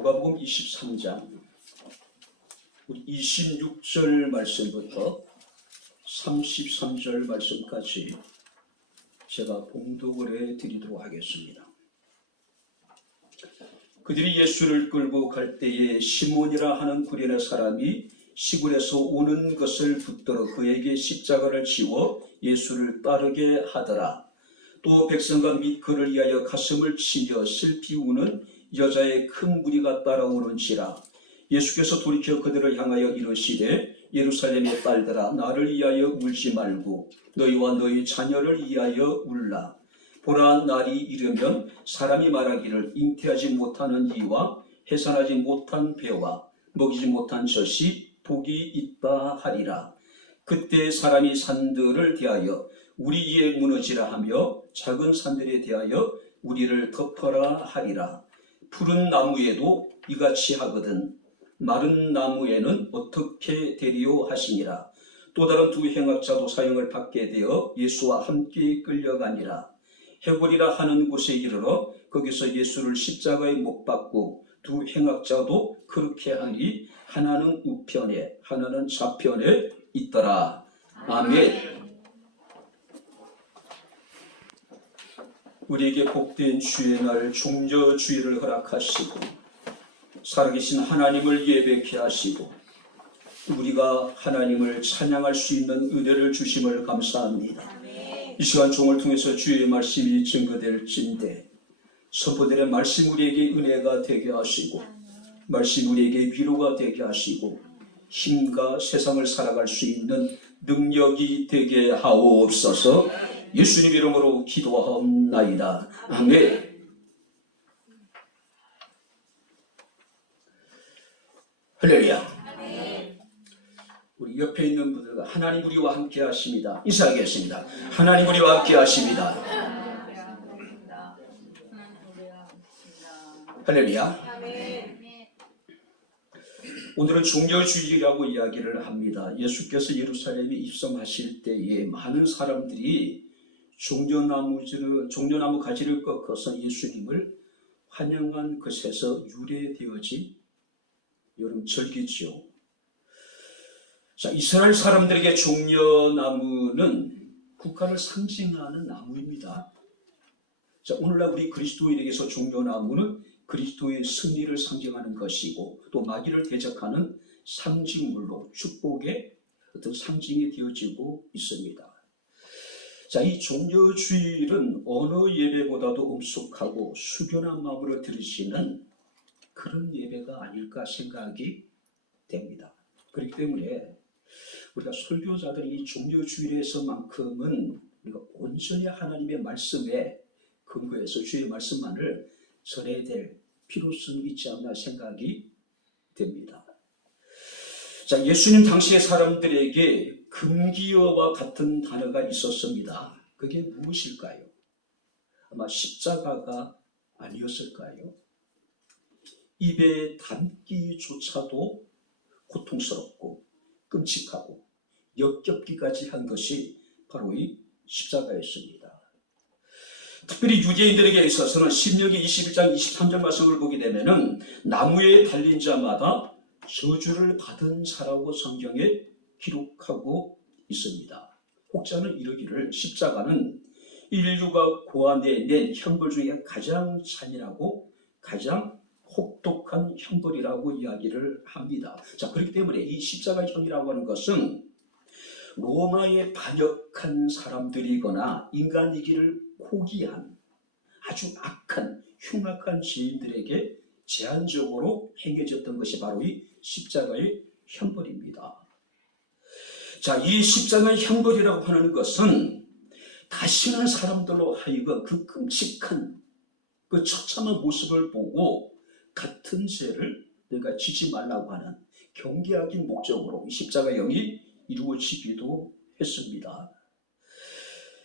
누가복음 23장 26절 말씀부터 33절 말씀까지 제가 봉독을 해드리도록 하겠습니다. 그들이 예수를 끌고 갈 때에 시몬이라 하는 구레네 사람이 시골에서 오는 것을 붙들어 그에게 십자가를 지워 예수를 따르게 하더라. 또 백성과 및 그를 위하여 가슴을 치며 슬피 우는 여자의 큰 무리가 따라오는지라. 예수께서 돌이켜 그들을 향하여 이르시되 예루살렘의 딸들아 나를 위하여 울지 말고 너희와 너희 자녀를 위하여 울라. 보라, 날이 이르면 사람이 말하기를 잉태하지 못하는 이와 해산하지 못한 배와 먹이지 못한 젖이 복이 있다 하리라. 그때 사람이 산들을 대하여 우리 위에 무너지라 하며 작은 산들에 대하여 우리를 덮어라 하리라. 푸른 나무에도 이같이 하거든 마른 나무에는 어떻게 되리요 하시니라. 또 다른 두 행악자도 사형을 받게 되어 예수와 함께 끌려가니라. 해골이라 하는 곳에 이르러 거기서 예수를 십자가에 못 박고 두 행악자도 그렇게 하니 하나는 우편에 하나는 좌편에 있더라. 아멘. 우리에게 복된 주의 날 종려주의를 허락하시고 살아계신 하나님을 예배케 하시고 우리가 하나님을 찬양할 수 있는 은혜를 주심을 감사합니다. 이 시간 종을 통해서 주의 말씀이 증거될진대 선포들의 말씀 우리에게 은혜가 되게 하시고 말씀 우리에게 위로가 되게 하시고 힘과 세상을 살아갈 수 있는 능력이 되게 하옵소서. 예수님 이름으로 기도하옵나이다. 아멘. 할렐루야. 우리 옆에 있는 분들과 하나님 우리와 함께 하십니다. 인사하겠습니다. 하나님 우리와 함께 하십니다. 할렐루야. 오늘은 종려주일이라고 이야기를 합니다. 예수께서 예루살렘에 입성하실 때에 많은 사람들이 종려나무 가지를 꺾어서 예수님을 환영한 것에서 유래되어진 여름절기죠. 자, 이스라엘 사람들에게 종려나무는 국가를 상징하는 나무입니다. 자, 오늘날 우리 그리스도인에게서 종려나무는 그리스도의 승리를 상징하는 것이고 또 마귀를 대적하는 상징물로 축복의 어떤 상징이 되어지고 있습니다. 자, 이 종려주일은 어느 예배보다도 엄숙하고 숙연한 마음으로 드리시는 그런 예배가 아닐까 생각이 됩니다. 그렇기 때문에 우리가 설교자들이 이 종려주일에서만큼은 우리가 온전히 하나님의 말씀에 근거해서 주의 말씀만을 전해야 될 필요성이 있지 않나 생각이 됩니다. 자, 예수님 당시의 사람들에게 금기어와 같은 단어가 있었습니다. 그게 무엇일까요? 아마 십자가가 아니었을까요? 입에 담기조차도 고통스럽고 끔찍하고 역겹기까지 한 것이 바로 이 십자가였습니다. 특별히 유대인들에게 있어서는 신명기 21장 23절 말씀을 보게 되면은 나무에 달린 자마다 저주를 받은 자라고 성경에 기록하고 있습니다. 혹자는 이르기를 십자가는 인류가 고안해낸 형벌 중에 가장 잔인하고 가장 혹독한 형벌이라고 이야기를 합니다. 자, 그렇기 때문에 이 십자가형이라고 하는 것은 로마에 반역한 사람들이거나 인간이기를 포기한 아주 악한 흉악한 죄인들에게 제한적으로 행해졌던 것이 바로 이 십자가의 형벌입니다. 자, 이 십자가의 형벌이라고 하는 것은 다시는 사람들로 하여금 그 끔찍한 그 처참한 모습을 보고 같은 죄를 내가 지지 말라고 하는 경계하기 목적으로 이 십자가형이 이루어지기도 했습니다.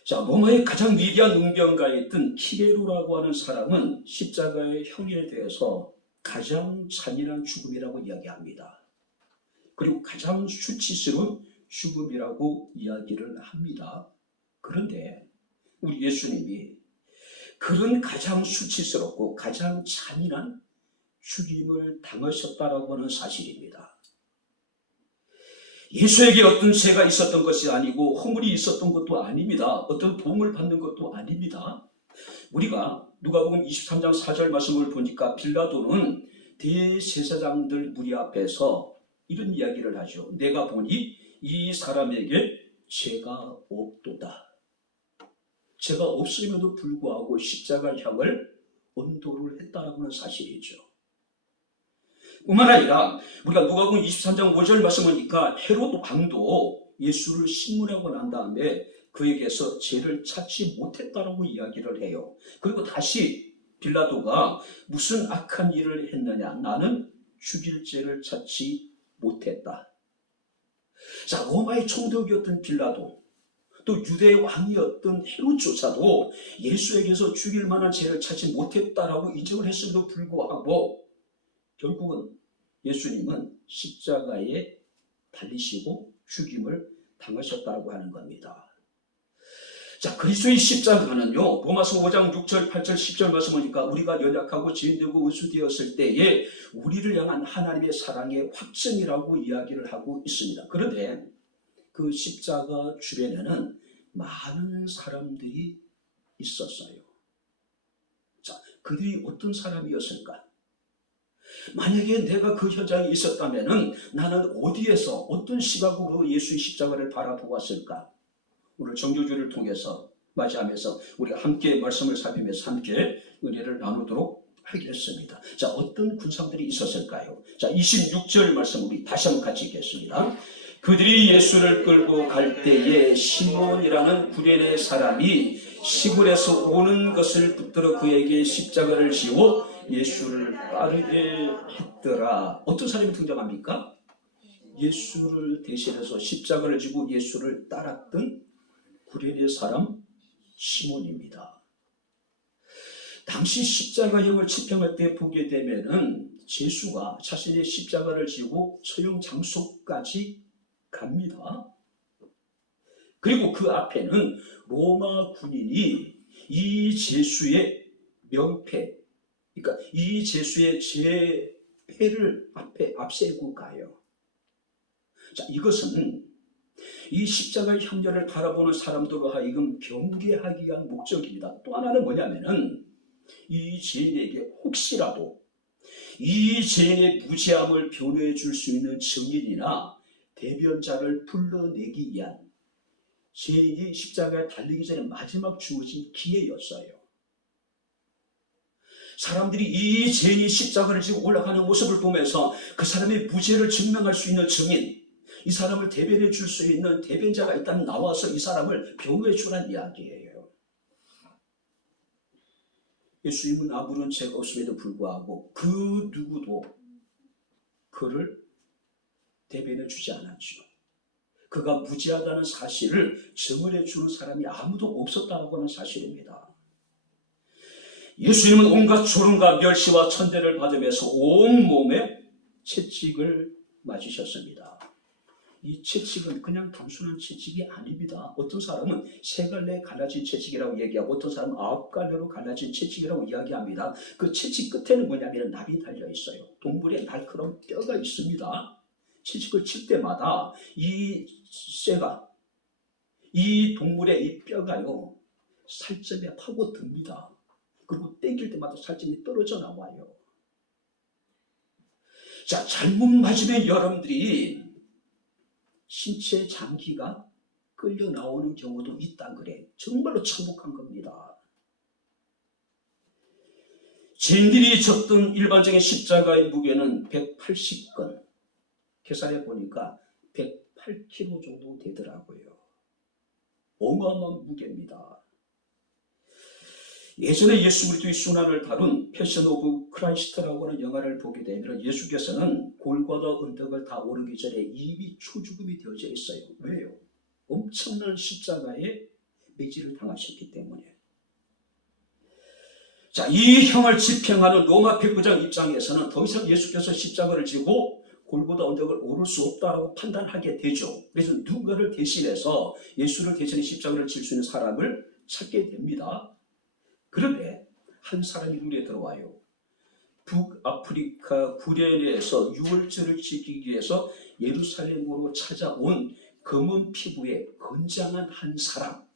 자, 로마의 가장 위대한 응병가였던 키베루라고 하는 사람은 십자가의 형에 대해서 가장 잔인한 죽음이라고 이야기합니다. 그리고 가장 수치스러운 죽음이라고 이야기를 합니다. 그런데 우리 예수님이 그런 가장 수치스럽고 가장 잔인한 죽임을 당하셨다라고 하는 사실입니다. 예수에게 어떤 죄가 있었던 것이 아니고 허물이 있었던 것도 아닙니다. 어떤 도움을 받는 것도 아닙니다. 우리가 누가복음 23장 4절 말씀을 보니까 빌라도는 대제사장들 무리 앞에서 이런 이야기를 하죠. 내가 보니 이 사람에게 죄가 없도다. 죄가 없음에도 불구하고 십자가 향을 언도를 했다라고 하는 사실이죠. 뿐만 아니라 우리가 누가복음 23장 5절 말씀하니까 헤롯 왕도 예수를 신문하고 난 다음에 그에게서 죄를 찾지 못했다라고 이야기를 해요. 그리고 다시 빌라도가 무슨 악한 일을 했느냐? 나는 죽일 죄를 찾지 못했다. 자, 로마의 총독이었던 빌라도, 또 유대의 왕이었던 헤롯조차도 예수에게서 죽일 만한 죄를 찾지 못했다라고 인정을 했음에도 불구하고 결국은 예수님은 십자가에 달리시고 죽임을 당하셨다고 하는 겁니다. 자, 그리스도의 십자가는요, 로마서 5장 6절, 8절, 10절 말씀 보니까 우리가 연약하고 죄인되고 원수되었을 때에 우리를 향한 하나님의 사랑의 확증이라고 이야기를 하고 있습니다. 그런데 그 십자가 주변에는 많은 사람들이 있었어요. 자, 그들이 어떤 사람이었을까? 만약에 내가 그 현장에 있었다면 나는 어디에서 어떤 시각으로 예수의 십자가를 바라보았을까? 오늘 정교주를 통해서 맞이하면서 우리가 함께 말씀을 살피면서 함께 은혜를 나누도록 하겠습니다. 자, 어떤 군상들이 있었을까요? 자, 26절 말씀 우리 다시 한번 같이 읽겠습니다. 그들이 예수를 끌고 갈 때에 시몬이라는 구레네 사람이 시골에서 오는 것을 붙들어 그에게 십자가를 지워 예수를 따르게 했더라. 어떤 사람이 등장합니까? 예수를 대신해서 십자가를 지고 예수를 따랐던 구레네 사람 시몬입니다. 당시 십자가형을 집행할 때 보게 되면은 제수가 자신의 십자가를 지고 처형 장소까지 갑니다. 그리고 그 앞에는 로마 군인이 이 제수의 명패, 그러니까 이 제수의 제패를 앞세우고 가요. 자, 이것은 이 십자가의 형제를 바라보는 사람들로 하여금 경계하기 위한 목적입니다. 또 하나는 뭐냐면은 이 죄인에게 혹시라도 이 죄인의 무죄함을 변호해 줄 수 있는 증인이나 대변자를 불러내기 위한 죄인이 십자가에 달리기 전에 마지막 주어진 기회였어요. 사람들이 이 죄인이 십자가를 지고 올라가는 모습을 보면서 그 사람의 무죄를 증명할 수 있는 증인, 이 사람을 대변해 줄 수 있는 대변자가 있다면 나와서 이 사람을 변호해 주라는 이야기예요. 예수님은 아무런 죄가 없음에도 불구하고 그 누구도 그를 대변해 주지 않았죠. 그가 무죄하다는 사실을 증언해 주는 사람이 아무도 없었다고 하는 사실입니다. 예수님은 온갖 조롱과 멸시와 천대를 받으면서 온몸에 채찍을 맞으셨습니다. 이 채찍은 그냥 단순한 채찍이 아닙니다. 어떤 사람은 3갈래 갈라진 채찍이라고 얘기하고 어떤 사람은 9갈래로 갈라진 채찍이라고 이야기합니다. 그 채찍 끝에는 뭐냐면 납이 달려 있어요. 동물의 날카로운 뼈가 있습니다. 채찍을 칠 때마다 이 쇠가, 이 동물의 이 뼈가요, 살점에 파고듭니다. 그리고 땡길 때마다 살점이 떨어져 나와요. 자, 잘못 맞으면 여러분들이 신체 장기가 끌려 나오는 경우도 있다 그래. 정말로 참혹한 겁니다. 죄인들이 졌던 일반적인 십자가의 무게는 180건, 계산해 보니까 108kg 정도 되더라고요. 어마어마한 무게입니다. 예전에 예수 그리스도의 순환을 다룬 패션 오브 크라이스트라고 하는 영화를 보게 되면 예수께서는 골고다 언덕을 다 오르기 전에 이미 초죽음이 되어져 있어요. 왜요? 엄청난 십자가에 매질을 당하셨기 때문에. 자, 이 형을 집행하는 로마 백부장 입장에서는 더 이상 예수께서 십자가를 지고 골고다 언덕을 오를 수 없다고 판단하게 되죠. 그래서 누군가를 대신해서 예수를 대신해 십자가를 질 수 있는 사람을 찾게 됩니다. 그런데 한 사람이 눈에 들어와요. 북아프리카 구레네에서 유월절을 지키기 위해서 예루살렘으로 찾아온 검은 피부의 건장한 한 사람.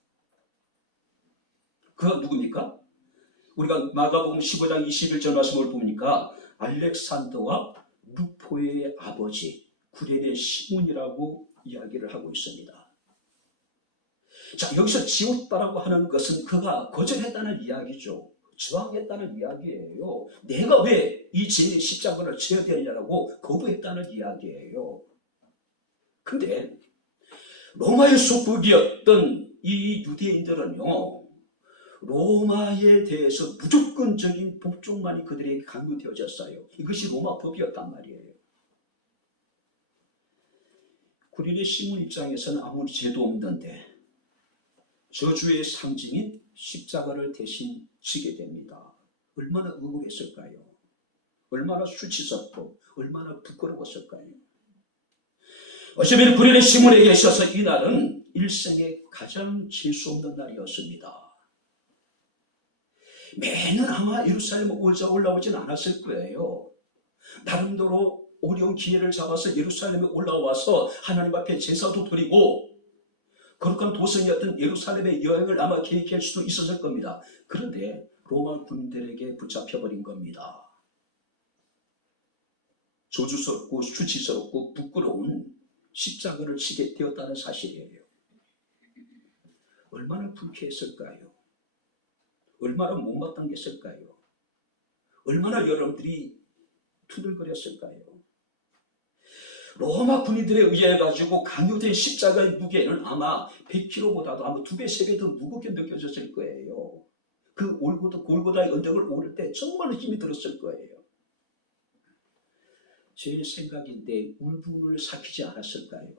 그가 누굽니까? 우리가 마가복음 15장 21절 말씀을 보니까 알렉산더와 루포의 아버지 구레네 시몬이라고 이야기를 하고 있습니다. 자, 여기서 지었다라고 하는 것은 그가 거절했다는 이야기죠. 저항했다는 이야기예요. 내가 왜 이 십자가를 져야 되느냐고 거부했다는 이야기예요. 근데 로마의 속국이었던 이 유대인들은요, 로마에 대해서 무조건적인 복종만이 그들에게 강요되어졌어요. 이것이 로마 법이었단 말이에요. 구레네 시몬 입장에서는 아무리 죄도 없는데 저주의 상징인 십자가를 대신 지게 됩니다. 얼마나 억울했을까요? 얼마나 수치스럽고 얼마나 부끄러웠을까요? 어쩌면 구레네 시몬에게 있어서 이날은 일생에 가장 재수 없는 날이었습니다. 매년 아마 예루살렘 올라오진 않았을 거예요. 나름대로 어려운 기회를 잡아서 예루살렘에 올라와서 하나님 앞에 제사도 드리고 거룩한 도성이었던 예루살렘의 여행을 아마 계획할 수도 있었을 겁니다. 그런데 로마 군인들에게 붙잡혀버린 겁니다. 저주스럽고 수치스럽고 부끄러운 십자가를 지게 되었다는 사실이에요. 얼마나 불쾌했을까요? 얼마나 못마땅했을까요? 얼마나 여러분들이 투덜거렸을까요? 로마 군인들에 의해 가지고 강요된 십자가의 무게는 아마 100kg보다도 아마 2배, 3배 더 무겁게 느껴졌을 거예요. 그 골고다의 언덕을 오를 때 정말 힘이 들었을 거예요. 제 생각인데 울분을 삭히지 않았을까요?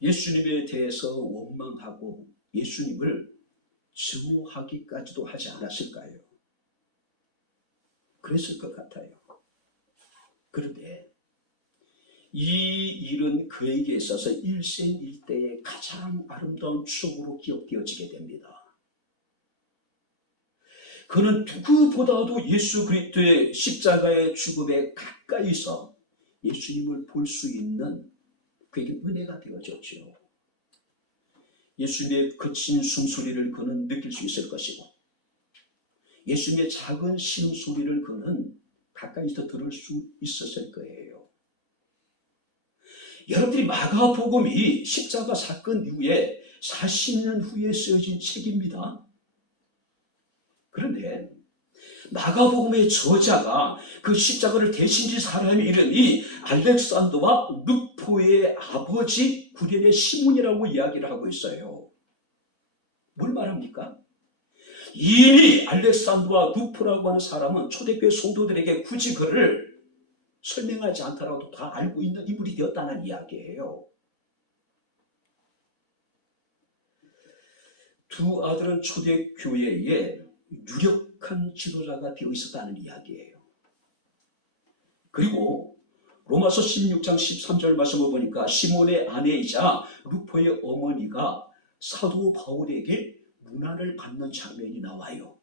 예수님에 대해서 원망하고 예수님을 증오하기까지도 하지 않았을까요? 그랬을 것 같아요. 그런데 이 일은 그에게 있어서 일생일대의 가장 아름다운 추억으로 기억되어지게 됩니다. 그는 누구보다도 예수 그리스도의 십자가의 죽음에 가까이서 예수님을 볼 수 있는 그에게 은혜가 되어졌죠. 예수님의 거친 숨소리를 그는 느낄 수 있을 것이고 예수님의 작은 신음소리를 그는 가까이서 들을 수 있었을 거예요. 여러분들이 마가복음이 십자가 사건 이후에 40년 후에 쓰여진 책입니다. 그런데 마가복음의 저자가 그 십자가를 대신 진 사람의 이름이 알렉산더와 루포의 아버지 구레네 시몬이라고 이야기를 하고 있어요. 뭘 말합니까? 이미 알렉산더와 루포라고 하는 사람은 초대교회 성도들에게 굳이 그를 설명하지 않더라도 다 알고 있는 인물이 되었다는 이야기예요. 두 아들은 초대교회의 유력한 지도자가 되어 있었다는 이야기예요. 그리고 로마서 16장 13절 말씀을 보니까 시몬의 아내이자 루포의 어머니가 사도 바울에게 문안을 받는 장면이 나와요.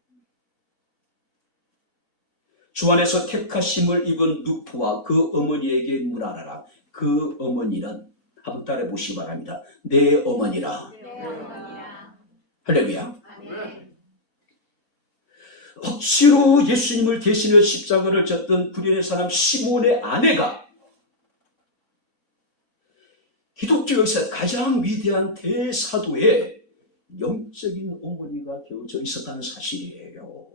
주 안에서 택하심을 입은 루포와 그 어머니에게 문안하라. 그 어머니는 한번 따라해 보시기 바랍니다. 내 어머니라. 내 어머니라. 할렐루야. 아멘. 억지로 예수님을 대신해 십자가를 졌던 구레네 사람 시몬의 아내가 기독교에서 가장 위대한 대사도의 영적인 어머니가 되어져 있었다는 사실이에요.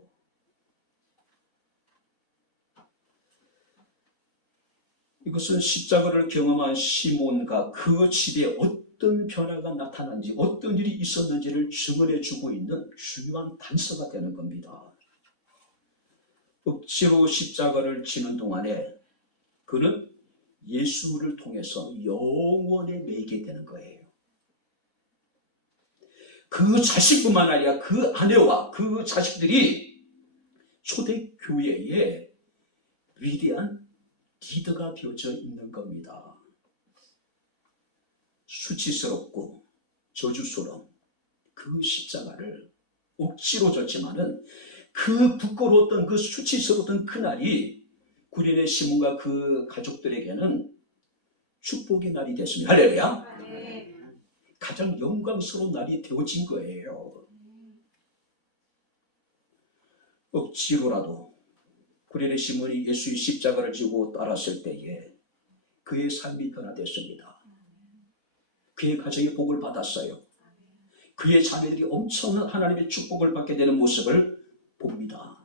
이것은 십자가를 경험한 시몬과 그 집에 어떤 변화가 나타난지 어떤 일이 있었는지를 증언해 주고 있는 중요한 단서가 되는 겁니다. 억지로 십자가를 지는 동안에 그는 예수를 통해서 영원에 매게 되는 거예요. 그 자식뿐만 아니라 그 아내와 그 자식들이 초대교회의 위대한 리더가 되어져 있는 겁니다. 수치스럽고 저주스러운 그 십자가를 억지로 졌지만은 그 부끄러웠던 그 수치스러웠던 그날이 구련의 시몬과 그 가족들에게는 축복의 날이 됐습니다. 할렐루야. 가장 영광스러운 날이 되어진 거예요. 억지로라도 구련의 시몬이 예수의 십자가를 지고 따랐을 때에 그의 삶이 변화됐습니다. 그의 가정이 복을 받았어요. 그의 자매들이 엄청난 하나님의 축복을 받게 되는 모습을 봅니다.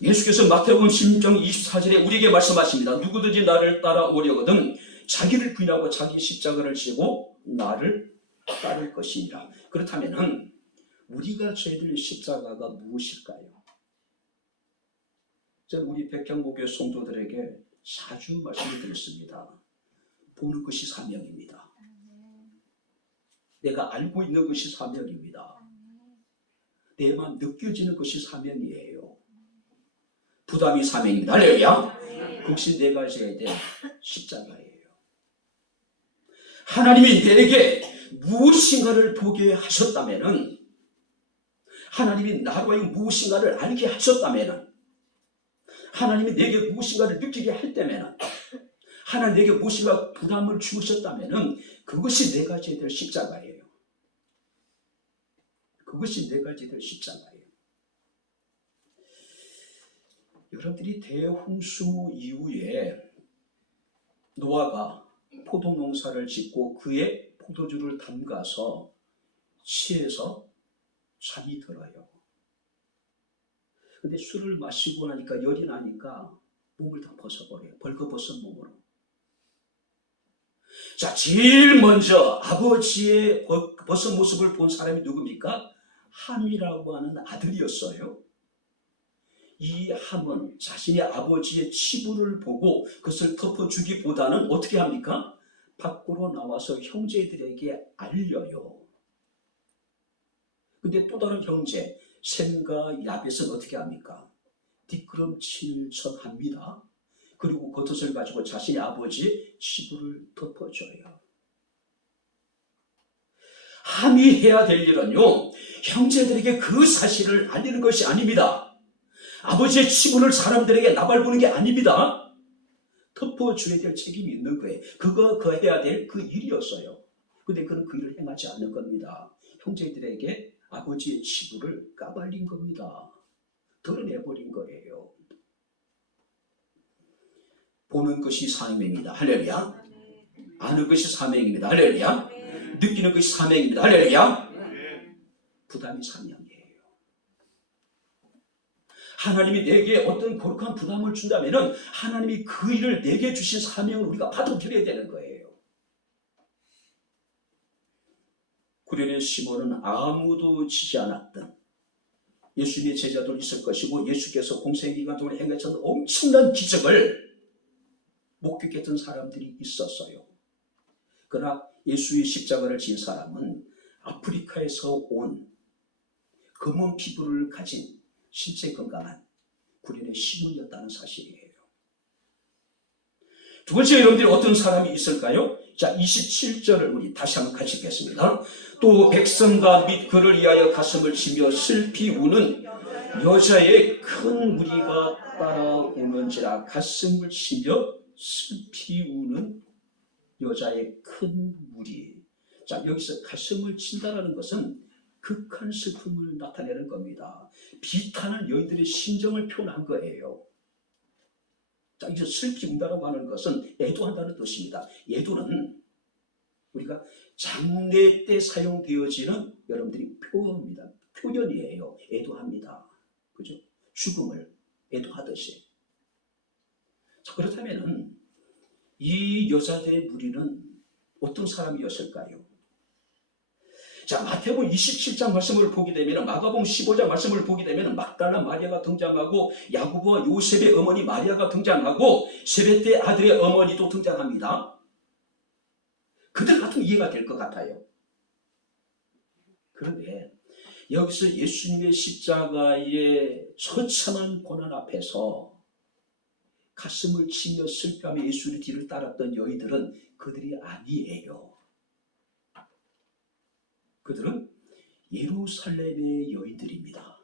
예수께서 마태복음 16장 24절에 우리에게 말씀하십니다. 누구든지 나를 따라오려거든 자기를 부인하고 자기 십자가를 지고 나를 따를 것이니라. 그렇다면 우리가 져야 될 십자가가 무엇일까요? 저는 우리 백향목교 성도들에게 자주 말씀을 드렸습니다. 보는 것이 사명입니다. 내가 알고 있는 것이 사명입니다. 내만 느껴지는 것이 사명이에요. 부담이 사명입니다. 할렐루야. 그것이 내가 져야 될 십자가예요. 하나님이 내게 무엇인가를 보게 하셨다면, 하나님이 나로 하여금 무엇인가를 알게 하셨다면, 하나님이 내게 무엇인가를 느끼게 할 때면, 하나님 내게 무엇인가 부담을 주셨다면 그것이 내가 져야 될 십자가예요. 그것이 내가 져야 될 십자가예요. 여러분들이 대홍수 이후에 노아가 포도농사를 짓고 그의 포도주를 담가서 취해서 잠이 들어요. 근데 술을 마시고 나니까 열이 나니까 몸을 다 벗어버려요. 벌거벗은 몸으로. 자, 제일 먼저 아버지의 벗은 모습을 본 사람이 누굽니까? 함이라고 하는 아들이었어요. 이 함은 자신의 아버지의 치부를 보고 그것을 덮어주기보다는 어떻게 합니까? 밖으로 나와서 형제들에게 알려요. 근데 또 다른 형제 셈과 야벳은 어떻게 합니까? 뒷걸음질 척합니다. 그리고 겉옷을 가지고 자신의 아버지의 치부를 덮어줘요. 함이 해야 될 일은요, 형제들에게 그 사실을 알리는 것이 아닙니다. 아버지의 치부를 사람들에게 나발부는 게 아닙니다. 덮어줘야 될 책임이 있는 거예요. 그거 해야 될 그 일이었어요. 근데 그는 그 일을 행하지 않는 겁니다. 형제들에게 아버지의 치부를 까발린 겁니다. 드러내버린 거예요. 보는 것이 사명입니다. 할렐루야. 아는 것이 사명입니다. 할렐루야. 느끼는 것이 사명입니다. 할렐루야. 부담이 사명이에요. 하나님이 내게 어떤 거룩한 부담을 준다면 하나님이 그 일을 내게 주신 사명을 우리가 받아들여야 되는 거예요. 구련의 시몬은 아무도 지지 않았던 예수님의 제자도 있을 것이고 예수께서 공생기간 동안 행하셨던 엄청난 기적을 목격했던 사람들이 있었어요. 그러나 예수의 십자가를 진 사람은 아프리카에서 온 검은 피부를 가진 신체 건강한 구련의 시몬이었다는 사실이에요. 두 번째, 여러분들이 어떤 사람이 있을까요? 자, 27절을 우리 다시 한번 같이 읽겠습니다. 또 백성과 및 그를 위하여 가슴을 치며 슬피 우는 여자의 큰 무리가 따라오는지라. 가슴을 치며 슬피 우는 여자의 큰 무리. 자, 여기서 가슴을 친다라는 것은 극한 슬픔을 나타내는 겁니다. 비탄한 여인들의 심정을 표현한 거예요. 자, 여기서 슬피 운다라고 하는 것은 애도한다는 뜻입니다. 애도는 우리가 장례 때 사용되어지는 여러분들이 표현입니다. 표현이에요. 애도합니다. 그죠? 죽음을 애도하듯이. 자, 그렇다면 이 여자들의 무리는 어떤 사람이었을까요? 자, 마태복음 27장 말씀을 보게 되면, 마가복음 15장 말씀을 보게 되면 막달라 마리아가 등장하고 야고보와 요셉의 어머니 마리아가 등장하고 세베대 아들의 어머니도 등장합니다. 그들 같은 이해가 될 것 같아요. 그런데 여기서 예수님의 십자가의 처참한 고난 앞에서 가슴을 치며 슬퍼하며 예수의 뒤를 따랐던 여인들은 그들이 아니에요. 그들은 예루살렘의 여인들입니다.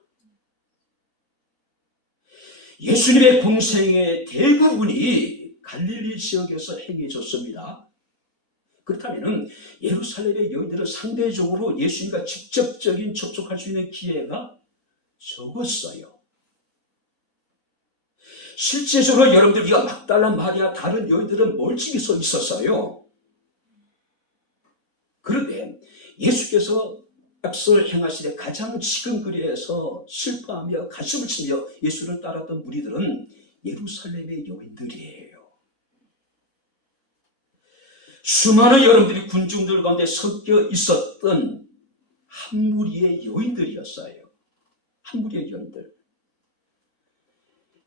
예수님의 공생의 대부분이 갈릴리 지역에서 행해졌습니다. 그렇다면 예루살렘의 여인들은 상대적으로 예수님과 직접적인 접촉할 수 있는 기회가 적었어요. 실제적으로 여러분들 우리가 막달라 마리아 다른 여인들은 멀찍이 서 있었어요. 그런데 예수께서 앞서 행하시되 가장 지근거리에서 슬퍼하며 가슴을 치며 예수를 따랐던 무리들은 예루살렘의 여인들이에요. 수많은 여러분들이 군중들 가운데 섞여 있었던 한 무리의 여인들이었어요. 한 무리의 여인들.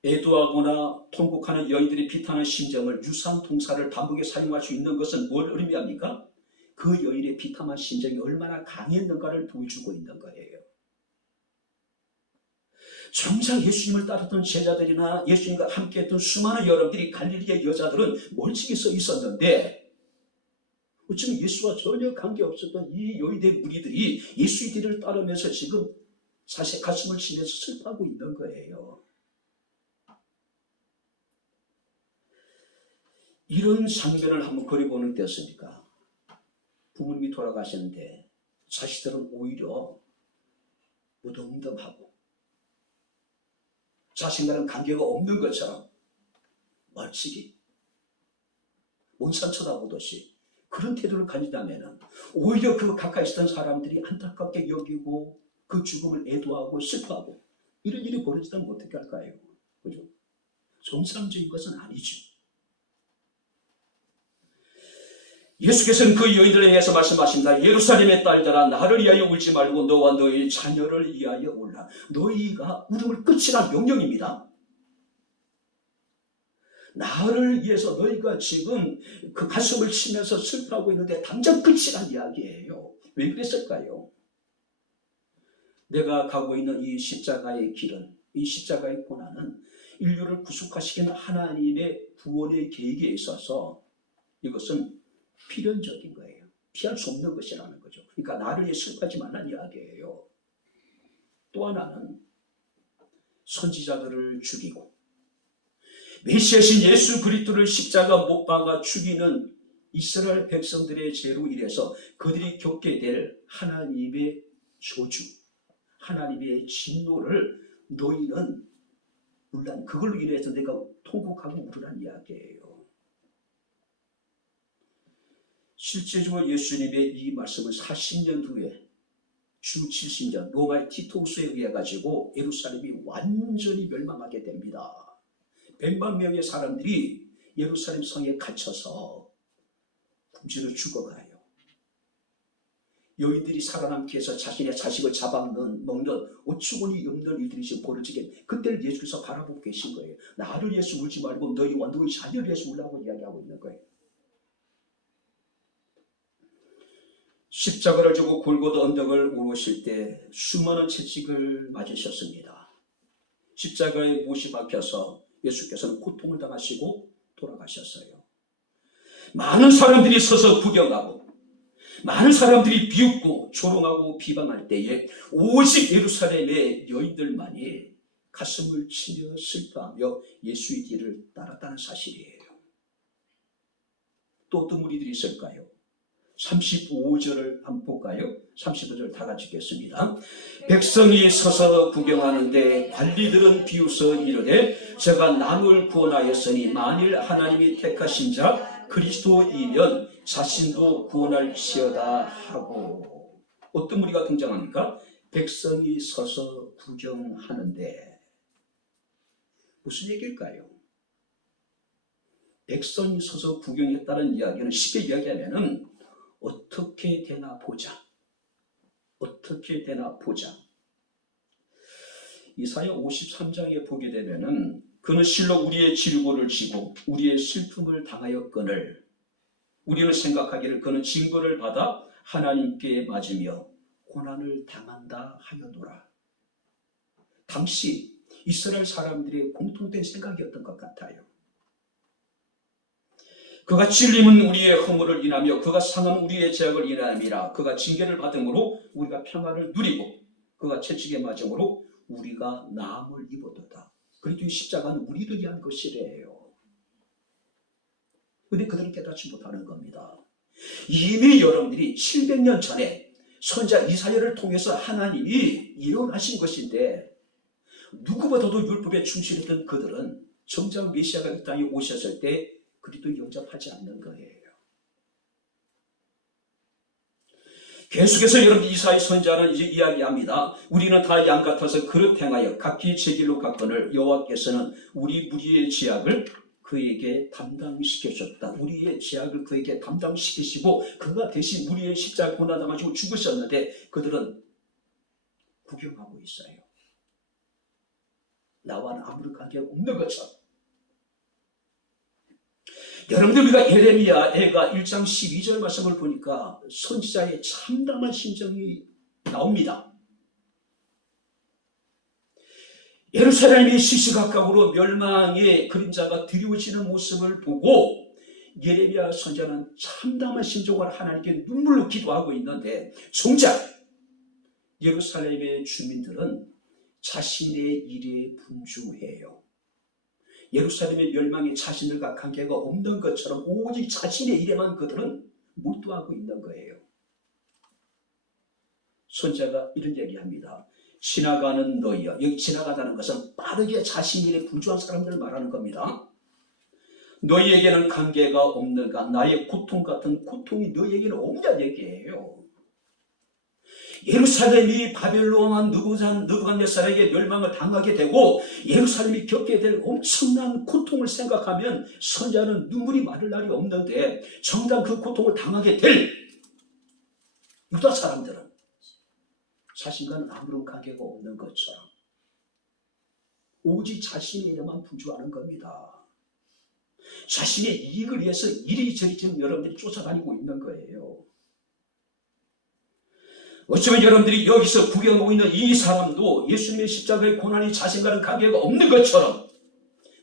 애도하거나 통곡하는 여인들이 비탄한 심정을 유사한 동사를 반복해 사용할 수 있는 것은 뭘 의미합니까? 그 여인의 비참한 심정이 얼마나 강했는가를 보여주고 있는 거예요. 정작 예수님을 따랐던 제자들이나 예수님과 함께했던 수많은 여러분들이 갈릴리의 여자들은 멀찍이 서 있었는데 어쩌면 예수와 전혀 관계없었던 이 여인의 무리들이 예수의 뒤를 따르면서 지금 사실 가슴을 치면서 슬퍼하고 있는 거예요. 이런 장면을 한번 그려보는 게 어떻습니까? 부모님이 돌아가셨는데 자식들은 오히려 무덤덤하고 자신과는 관계가 없는 것처럼 멀찍이 온산 쳐다보듯이 그런 태도를 가진다면 오히려 그 가까이 있던 사람들이 안타깝게 여기고 그 죽음을 애도하고 슬퍼하고 이런 일이 벌어지다면 어떻게 할까요? 그죠? 정상적인 것은 아니죠. 예수께서는 그 여인들에 의해서 말씀하십니다. 예루살렘의 딸들아 나를 위하여 울지 말고 너와 너의 자녀를 위하여 울라. 너희가 울음을 끝이란 명령입니다. 나를 위해서 너희가 지금 그 가슴을 치면서 슬퍼하고 있는데 당장 끝이란 이야기예요. 왜 그랬을까요? 내가 가고 있는 이 십자가의 길은, 이 십자가의 고난은 인류를 구속하시는 하나님의 구원의 계획에 있어서 이것은 필연적인 거예요. 피할 수 없는 것이라는 거죠. 그러니까 나를 위해 슬퍼하지 말라는 이야기예요. 또 하나는 선지자들을 죽이고 메시아신 예수 그리스도를 십자가 못 박아 죽이는 이스라엘 백성들의 죄로 인해서 그들이 겪게 될 하나님의 저주, 하나님의 진노를 너희는 물론 그걸로 인해서 내가 통곡하고 울으란 이야기예요. 실제적으로 예수님의 이 말씀은 40년 후에 주 70년 로마의 티토스에 의해 가지고 예루살렘이 완전히 멸망하게 됩니다. 100만 명의 사람들이 예루살렘 성에 갇혀서 굶주려 죽어가요. 여인들이 살아남기 위해서 자신의 자식을 잡아먹는 어처구니 없는 일들이 지금 벌어지게 그때를 예수께서 바라보고 계신 거예요. 나를 위해서 울지 말고 너희와 너희 자녀를 위해서 울라고 이야기하고 있는 거예요. 십자가를 지고 골고다 언덕을 오르실 때 수많은 채찍을 맞으셨습니다. 십자가에 못이 박혀서 예수께서는 고통을 당하시고 돌아가셨어요. 많은 사람들이 서서 구경하고 많은 사람들이 비웃고 조롱하고 비방할 때에 오직 예루살렘의 여인들만이 가슴을 치며 슬퍼하며 예수의 뒤를 따랐다는 사실이에요. 또 어떤 무리들이 있을까요? 35절을 한번 볼까요? 35절 다 같이 읽겠습니다. 백성이 서서 구경하는데 관리들은 비웃어 이르되 저가 남을 구원하였으니 만일 하나님이 택하신 자 그리스도이면 자신도 구원할지어다 하고 어떤 무리가 등장합니까? 백성이 서서 구경하는데 무슨 얘기일까요? 백성이 서서 구경했다는 이야기는 쉽게 이야기하면은 어떻게 되나 보자. 어떻게 되나 보자. 이사야 53장에 보게 되면은 그는 실로 우리의 질고를 지고 우리의 슬픔을 당하였거늘 우리는 생각하기를 그는 징벌을 받아 하나님께 맞으며 고난을 당한다 하여노라. 당시 이스라엘 사람들의 공통된 생각이었던 것 같아요. 그가 찔림은 우리의 허물을 인하며 그가 상함은 우리의 죄악을 인함이라. 그가 징계를 받음으로 우리가 평안을 누리고 그가 채찍에 맞음으로 우리가 나음을 입었도다. 그리고 이 십자가는 우리를 위한 것이래요. 그런데 그들은 깨닫지 못하는 겁니다. 이미 여러분들이 700년 전에 선지자 이사야를 통해서 하나님이 예언하신 것인데, 누구보다도 율법에 충실했던 그들은 정작 메시아가 이 땅에 오셨을 때 그리스도 영접하지 않는 거예요. 계속해서 여러분 이사야 선지자는 이제 이야기합니다. 우리는 다 양 같아서 그릇 행하여 각기 제 길로 갔거늘 여호와께서는 우리 무리의 죄악을 그에게 담당시켜줬다. 우리의 죄악을 그에게 담당시키시고 그가 대신 우리의 십자가 고난당하시고 죽으셨는데 그들은 구경하고 있어요. 나와는 아무런 관계가 없는 것처럼. 여러분들 우리가 예레미야가 1장 12절 말씀을 보니까 선지자의 참담한 심정이 나옵니다. 예루살렘이 시시각각으로 멸망의 그림자가 드리워지는 모습을 보고 예레미야 선지자는 참담한 심정으로 하나님께 눈물로 기도하고 있는데, 정작 예루살렘의 주민들은 자신의 일에 분주해요. 예루살렘의 멸망이 자신들과 관계가 없는 것처럼 오직 자신의 일에만 그들은 몰두하고 있는 거예요. 선지자가 이런 얘기합니다. 지나가는 너희여. 여기 지나가다는 것은 빠르게 자신 일에 분주한 사람들을 말하는 겁니다. 너희에게는 관계가 없는가? 나의 고통 같은 고통이 너희에게는 없냐 얘기예요. 예루살렘이 바벨론 느부갓네살에게 멸망을 당하게 되고 예루살렘이 겪게 될 엄청난 고통을 생각하면 선지자는 눈물이 마를 날이 없는데, 정작 그 고통을 당하게 될 유다 사람들은 자신과는 아무런 관계가 없는 것처럼 오직 자신의 일에만 분주하는 겁니다. 자신의 이익을 위해서 이리저리 지금 여러분들이 쫓아다니고 있는 거예요. 어쩌면 여러분들이 여기서 구경하고 있는 이 사람도 예수님의 십자가의 고난이 자신과는 관계가 없는 것처럼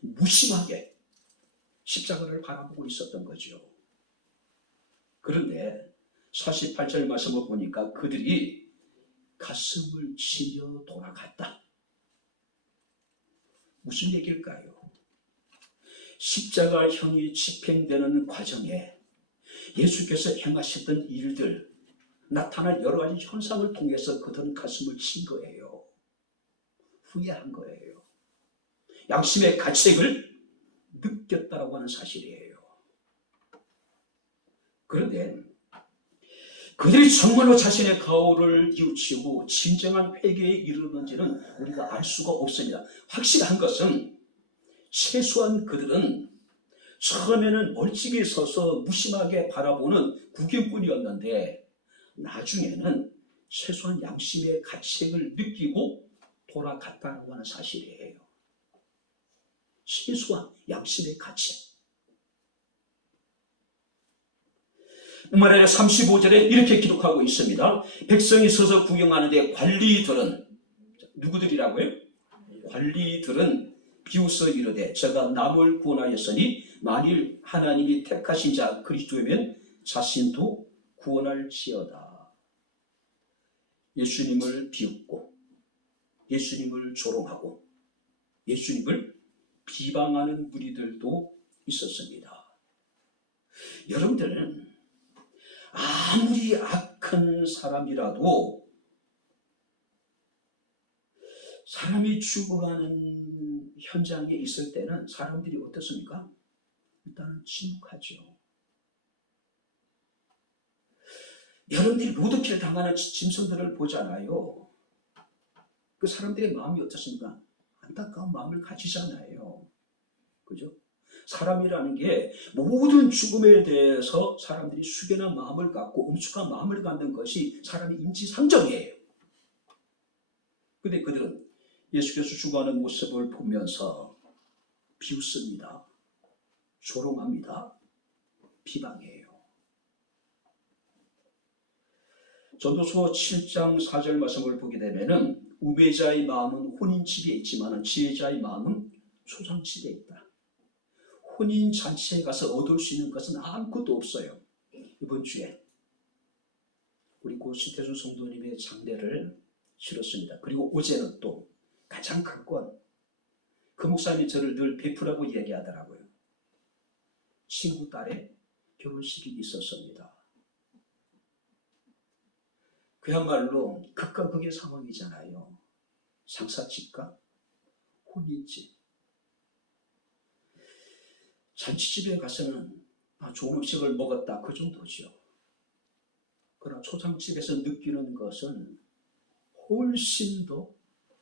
무심하게 십자가를 바라보고 있었던 거죠. 그런데 48절 말씀을 보니까 그들이 가슴을 치며 돌아갔다. 무슨 얘기일까요? 십자가형이 집행되는 과정에 예수께서 행하셨던 일들, 나타날 여러 가지 현상을 통해서 그들은 가슴을 친 거예요. 후회한 거예요. 양심의 가책을 느꼈다라고 하는 사실이에요. 그런데 그들이 정말로 자신의 가오를 뉘우치고 진정한 회개에 이르는지는 우리가 알 수가 없습니다. 확실한 것은 최소한 그들은 처음에는 멀찍이 서서 무심하게 바라보는 구경꾼이었는데 나중에는 최소한 양심의 가책을 느끼고 돌아갔다고 하는 사실이에요. 최소한 양심의 가책. 말하여 35절에 이렇게 기록하고 있습니다. 백성이 서서 구경하는데 관리들은, 누구들이라고요? 관리들은 비웃어 이르되 저가 남을 구원하였으니 만일 하나님이 택하신 자 그리스도이면 자신도 구원할지어다. 예수님을 비웃고 예수님을 조롱하고 예수님을 비방하는 무리들도 있었습니다. 여러분들은 아무리 악한 사람이라도 사람이 죽어가는 현장에 있을 때는 사람들이 어떻습니까? 일단은 침묵하죠. 여러분들이 로드킬 당하는 짐승들을 보잖아요. 그 사람들의 마음이 어떻습니까? 안타까운 마음을 가지잖아요. 그죠? 사람이라는 게 모든 죽음에 대해서 사람들이 숙연한 마음을 갖고 엄숙한 마음을 갖는 것이 사람의 인지상정이에요. 그런데 그들은 예수께서 죽어가는 모습을 보면서 비웃습니다. 조롱합니다. 비방해요. 전도서 7장 4절 말씀을 보게 되면은 우매자의 마음은 혼인집에 있지만 지혜자의 마음은 초상집에 있다. 혼인 잔치에 가서 얻을 수 있는 것은 아무것도 없어요. 이번 주에 우리 고 신태준 성도님의 장례를 치렀습니다. 그리고 어제는 또 가장 큰 건 그 목사님이 저를 늘 베프라고 얘기하더라고요. 친구 딸의 결혼식이 있었습니다. 그야말로 극과 극의 상황이잖아요. 상사집과 혼인집. 잔치집에 가서는 좋은 음식을 먹었다, 그 정도죠. 그러나 초상집에서 느끼는 것은 훨씬 더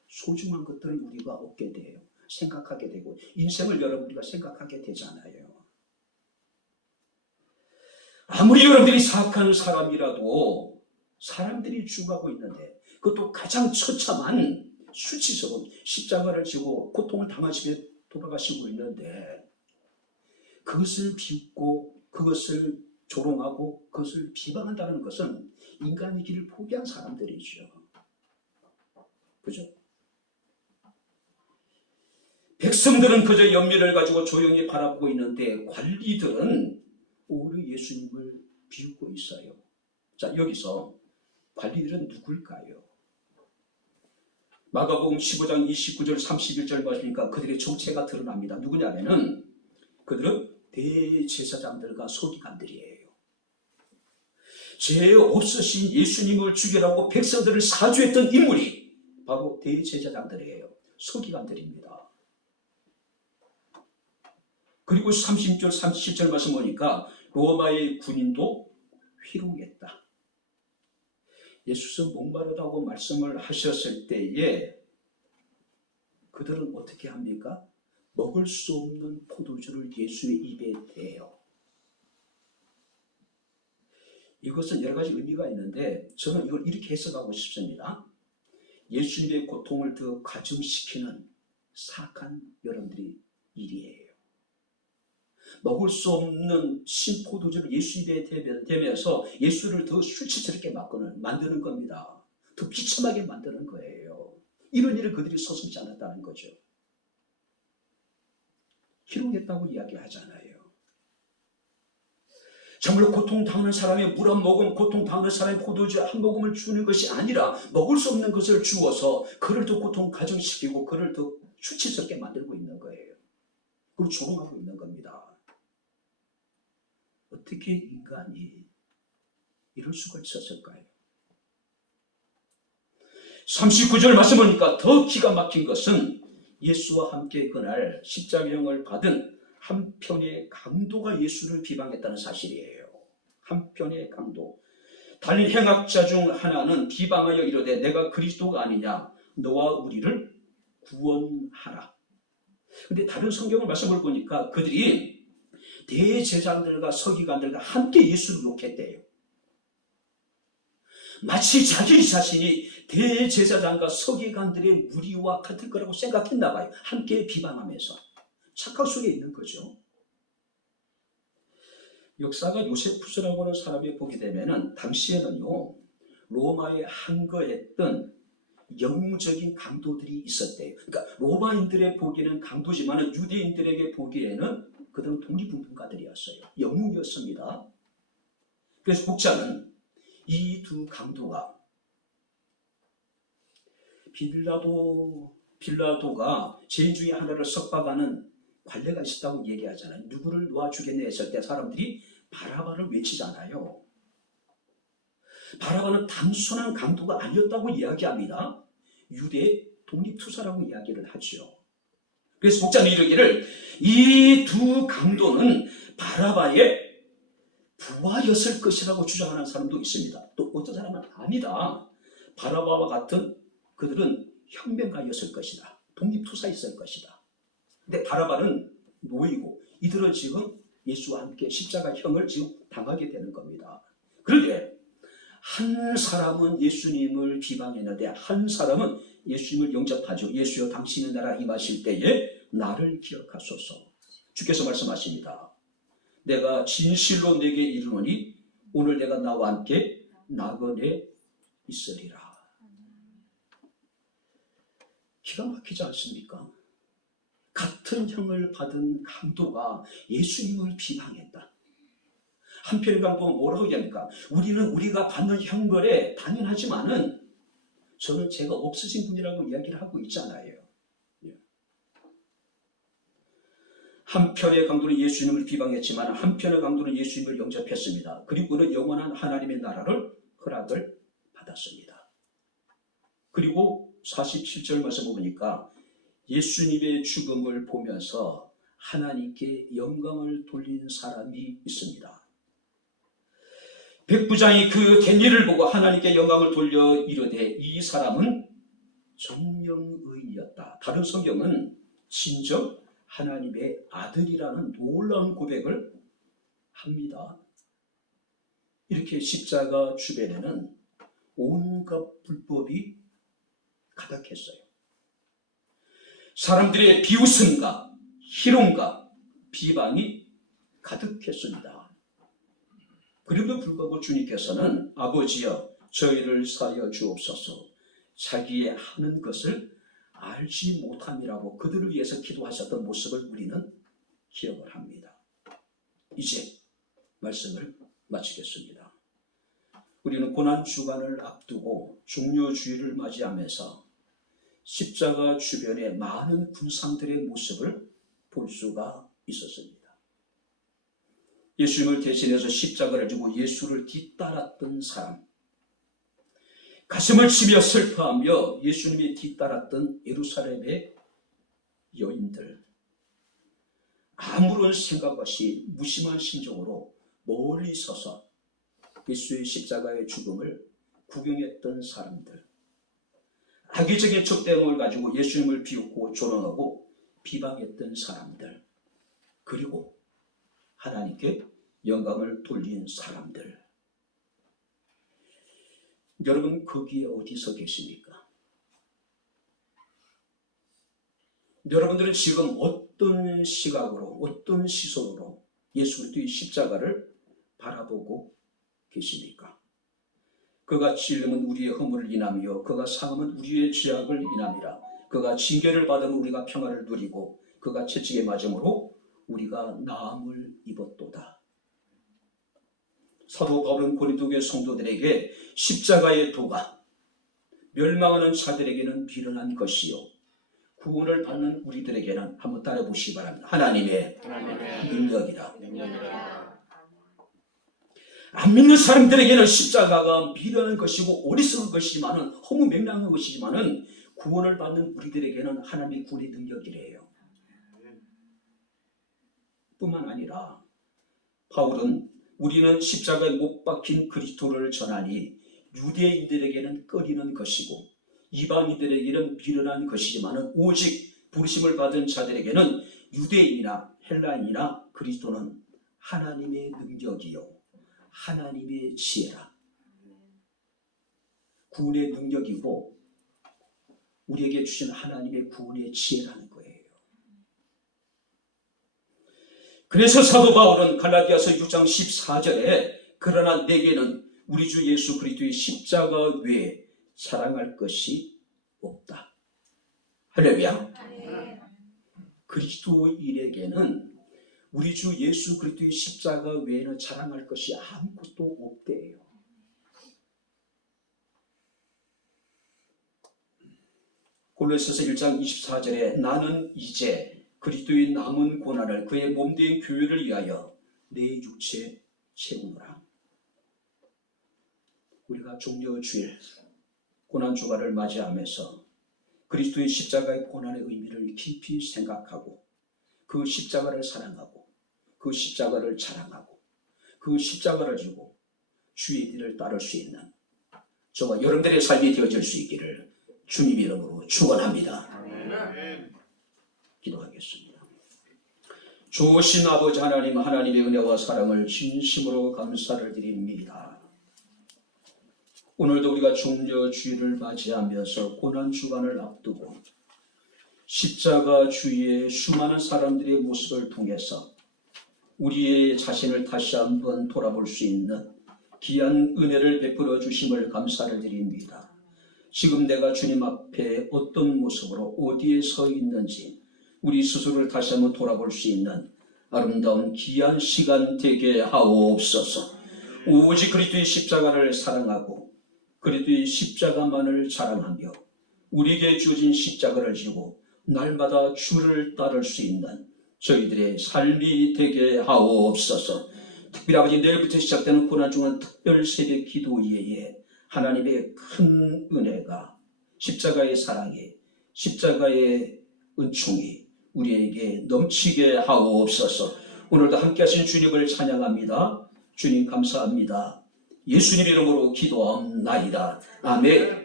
소중한 것들을 우리가 얻게 돼요. 생각하게 되고 인생을 여러분들과 생각하게 되잖아요. 아무리 여러분들이 사악한 사람이라도 사람들이 죽어가고 있는데, 그것도 가장 처참한 수치스러운 십자가를 지고 고통을 당하시며 돌아가시고 있는데, 그것을 비웃고 그것을 조롱하고 그것을 비방한다는 것은 인간의 길을 포기한 사람들이죠. 그죠? 백성들은 그저 연민을 가지고 조용히 바라보고 있는데 관리들은 오히려 예수님을 비웃고 있어요. 자, 여기서 관리들은 누굴까요? 마가복음 15장 29절 31절 보시니까 그들의 정체가 드러납니다. 누구냐면은 그들은 대제사장들과 서기관들이에요. 죄 없으신 예수님을 죽이라고 백성들을 사주했던 인물이 바로 대제사장들이에요. 서기관들입니다. 그리고 30절 37절 말씀 보니까 로마의 군인도 희롱했다. 예수께서 목마르다고 말씀을 하셨을 때에 그들은 어떻게 합니까? 먹을 수 없는 포도주를 예수의 입에 대요. 이것은 여러 가지 의미가 있는데 저는 이걸 이렇게 해석하고 싶습니다. 예수님의 고통을 더 가중시키는 사악한 여러분들이 일이에요. 먹을 수 없는 신포도주를 예수 입에 대면서 예수를 더 수치스럽게 만드는 겁니다. 더 비참하게 만드는 거예요. 이런 일을 그들이 서슴지 않았다는 거죠. 희롱했다고 이야기하잖아요. 정말로 고통당하는 사람의 물 한 모금, 고통당하는 사람의 포도주 한 모금을 주는 것이 아니라 먹을 수 없는 것을 주어서 그를 더 고통 가중시키고 그를 더 수치스럽게 만들고 있는 거예요. 그리고 조롱하고 있는 겁니다. 어떻게 인간이 이럴 수가 있었을까요? 39절 말씀 보니까 더 기가 막힌 것은 예수와 함께 그날 십자가형을 받은 한편의 강도가 예수를 비방했다는 사실이에요. 한편의 강도. 다른 행악자 중 하나는 비방하여 이르되 내가 그리스도가 아니냐, 너와 우리를 구원하라. 근데 다른 성경을 말씀을 보니까 그들이 대제사장들과 서기관들과 함께 예수를 욕했대요. 마치 자기 자신이 대제사장과 서기관들의 무리와 같을 거라고 생각했나 봐요. 함께 비방하면서. 착각 속에 있는 거죠. 역사가 요세푸스라고 하는 사람이 보게 되면은 당시에는요, 로마에 항거했던 영웅적인 강도들이 있었대요. 그러니까 로마인들의 보기에는 강도지만 유대인들에게 보기에는 그들은 독립운동가들이었어요. 영웅이었습니다. 그래서 목자는 이 두 강도가 빌라도가 죄인 중에 하나를 석박하는 관례가 있었다고 얘기하잖아요. 누구를 놓아주겠네 했을 때 사람들이 바라바를 외치잖아요. 바라바는 단순한 강도가 아니었다고 이야기합니다. 유대 독립투사라고 이야기를 하죠. 그래서 목자는 이르기를 이 두 강도는 바라바의 부하였을 것이라고 주장하는 사람도 있습니다. 또 어떤 사람은 아니다. 바라바와 같은 그들은 혁명가였을 것이다. 독립투사였을 것이다. 근데 바라바는 노이고 이들은 지금 예수와 함께 십자가형을 지금 당하게 되는 겁니다. 그런데 한 사람은 예수님을 비방했는데 한 사람은 예수님을 영접하죠. 예수여 당신의 나라 임하실 때에 나를 기억하소서. 주께서 말씀하십니다. 내가 진실로 내게 이르노니 오늘 내가 나와 함께 나그네 있으리라. 기가 막히지 않습니까? 같은 형을 받은 강도가 예수님을 비방했다. 한편 강도는 뭐라고 얘기합니까? 우리는 우리가 받는 형벌에 당연하지만은 저는 죄가 없으신 분이라고 이야기를 하고 있잖아요. 한편의 강도는 예수님을 비방했지만 한편의 강도는 예수님을 영접했습니다. 그리고 그는 영원한 하나님의 나라를 허락을 받았습니다. 그리고 47절 말씀을 보니까 예수님의 죽음을 보면서 하나님께 영광을 돌린 사람이 있습니다. 백부장이 그 된 일을 보고 하나님께 영광을 돌려 이르되 이 사람은 정령의인이었다. 다른 성경은 진정 하나님의 아들이라는 놀라운 고백을 합니다. 이렇게 십자가 주변에는 온갖 불법이 가득했어요. 사람들의 비웃음과 희롱과 비방이 가득했습니다. 그럼에도 불구하고 주님께서는 아버지여 저희를 사하여 주옵소서 자기의 하는 것을 알지 못함이라고 그들을 위해서 기도하셨던 모습을 우리는 기억을 합니다. 이제 말씀을 마치겠습니다. 우리는 고난주간을 앞두고 종료주일을 맞이하면서 십자가 주변에 많은 군상들의 모습을 볼 수가 있었습니다. 예수님을 대신해서 십자가를 지고 예수를 뒤따랐던 사람, 가슴을 치며 슬퍼하며 예수님이 뒤따랐던 예루살렘의 여인들, 아무런 생각 없이 무심한 심정으로 멀리 서서 예수의 십자가의 죽음을 구경했던 사람들, 악의적인 척대응을 가지고 예수님을 비웃고 조롱하고 비방했던 사람들, 그리고 하나님께 영광을 돌린 사람들, 여러분 거기에 어디서 계십니까? 여러분들은 지금 어떤 시각으로, 어떤 시선으로 예수 그리스도의 십자가를 바라보고 계십니까? 그가 찔림은 우리의 허물을 인하며 그가 상함은 우리의 죄악을 인함이라. 그가 징계를 받으면 우리가 평화를 누리고 그가 채찍에 맞음으로 우리가 나음을 입었도다. 사도 바울은 고린도교회 성도들에게 십자가의 도가 멸망하는 자들에게는 미련한 것이요 구원을 받는 우리들에게는, 한번 따라 보시기 바랍니다, 하나님의 능력이다. 안 믿는 사람들에게는 십자가가 미련한 것이고 어리석은 것이지만은, 허무맹랑한 것이지만은 구원을 받는 우리들에게는 하나님의 구원의 능력이래요. 뿐만 아니라 바울은 우리는 십자가에 못 박힌 그리스도를 전하니 유대인들에게는 꺼리는 것이고 이방인들에게는 미련한 것이지만 오직 부르심을 받은 자들에게는 유대인이나 헬라인이나 그리스도는 하나님의 능력이요 하나님의 지혜라. 구원의 능력이고 우리에게 주신 하나님의 구원의 지혜라는 거예요. 그래서 사도 바울은 갈라디아서 6장 14절에 그러나 내게는 우리 주 예수 그리스도의 십자가 외에 자랑할 것이 없다. 할렐루야. 그리스도인에게는 우리 주 예수 그리스도의 십자가 외에는 자랑할 것이 아무것도 없대요. 골로새서 1장 24절에 나는 이제 그리스도의 남은 고난을 그의 몸된 교회를 위하여 내 육체 채우노라. 우리가 종려주일 고난주간을 맞이하면서 그리스도의 십자가의 고난의 의미를 깊이 생각하고 그 십자가를 사랑하고 그 십자가를 자랑하고 그 십자가를 지고 주의 길을 따를 수 있는 저와 여러분들의 삶이 되어질 수 있기를 주님 이름으로 축원합니다. 기도하겠습니다. 좋으신 아버지 하나님, 하나님의 은혜와 사랑을 진심으로 감사를 드립니다. 오늘도 우리가 종려주일을 맞이하면서 고난주간을 앞두고 십자가 주위에 수많은 사람들의 모습을 통해서 우리의 자신을 다시 한번 돌아볼 수 있는 귀한 은혜를 베풀어 주심을 감사를 드립니다. 지금 내가 주님 앞에 어떤 모습으로 어디에 서 있는지 우리 스스로를 다시 한번 돌아볼 수 있는 아름다운 귀한 시간 되게 하옵소서. 오직 그리스도의 십자가를 사랑하고 그리스도의 십자가만을 자랑하며 우리에게 주어진 십자가를 지고 날마다 주를 따를 수 있는 저희들의 삶이 되게 하옵소서. 특별히 아버지, 내일부터 시작되는 고난 중은 특별 새벽 기도 예에 하나님의 큰 은혜가, 십자가의 사랑이, 십자가의 은총이 우리에게 넘치게 하옵소서. 오늘도 함께 하신 주님을 찬양합니다. 주님 감사합니다. 예수님 이름으로 기도하옵나이다. 아멘.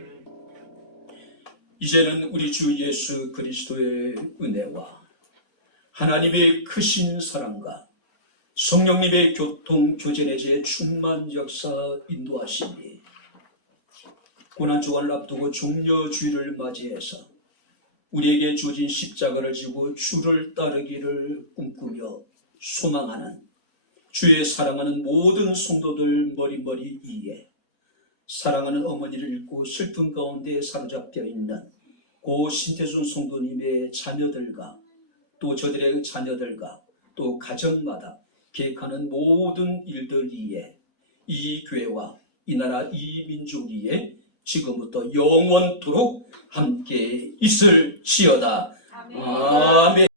이제는 우리 주 예수 그리스도의 은혜와 하나님의 크신 사랑과 성령님의 교통 교제의 제 충만 역사 인도하심이 고난주간을 앞두고 종려주일을 맞이해서 우리에게 주어진 십자가를 지고 주를 따르기를 꿈꾸며 소망하는 주의 사랑하는 모든 성도들 머리머리 위에 사랑하는 어머니를 잃고 슬픔 가운데 사로잡혀 있는 고 신태순 성도님의 자녀들과 또 저들의 자녀들과 또 가정마다 계획하는 모든 일들 위에 이 교회와 이 나라 이 민족 위에 지금부터 영원토록 함께 있을지어다. 아멘.